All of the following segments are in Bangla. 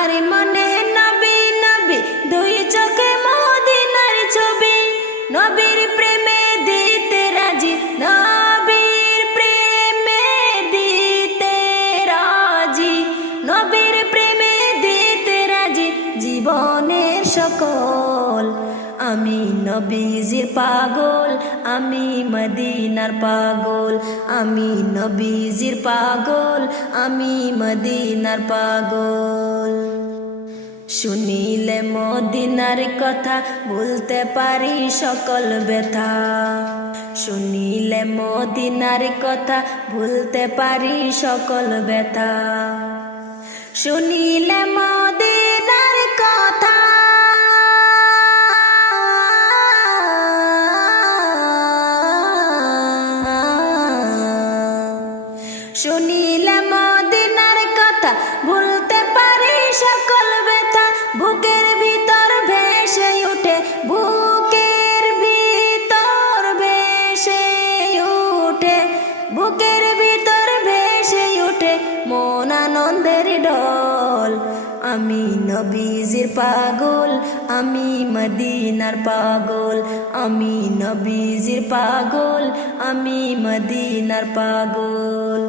আমার মনে নবী নবী, দুই চোখে মদিনার ছবি। নবীর প্রেমে দিতে রাজি, নবীর প্রেমে দিতে রাজি। নবীর প্রেমে দিতে রাজি জীবনের সকল। আমি নবীজির পাগল, আমি মদিনার পাগল। আমি নবীজির পাগল, আমি মদিনার পাগল। শুনিলে মদিনার কথা বলতে পারি সকল ব্যথা। শুনিলে মদিনার কথা ভুলতে পারি সকল ব্যথা। শুনিলে মদিনার কথা শুনিলে মদিনার কথা আমি নবীজির পাগল, আমি মদিনার পাগল, আমি নবীজির পাগল, আমি মদিনার পাগল।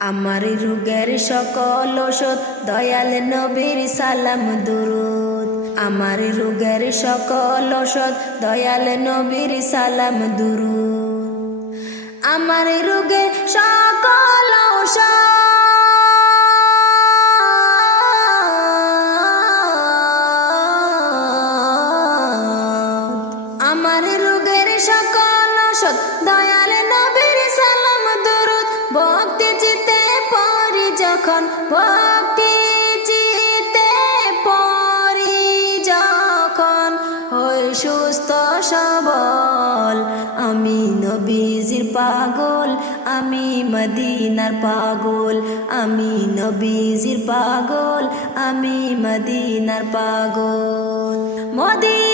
আমার রোগের সকল ওষুধ, দয়াল নবীর সালাম দুরুদ। আমার রোগের সকল ওষুধ, দয়াল নবীর সালাম দুরুদ। আমার রোগের সকল ঔষধ ভক্তি চিতে পরি যখন হই সুস্থ সবল। আমি নবীজির পাগল, আমি মদিনার পাগল। আমি নবীজির পাগল, আমি মদিনার পাগল। মদিনারে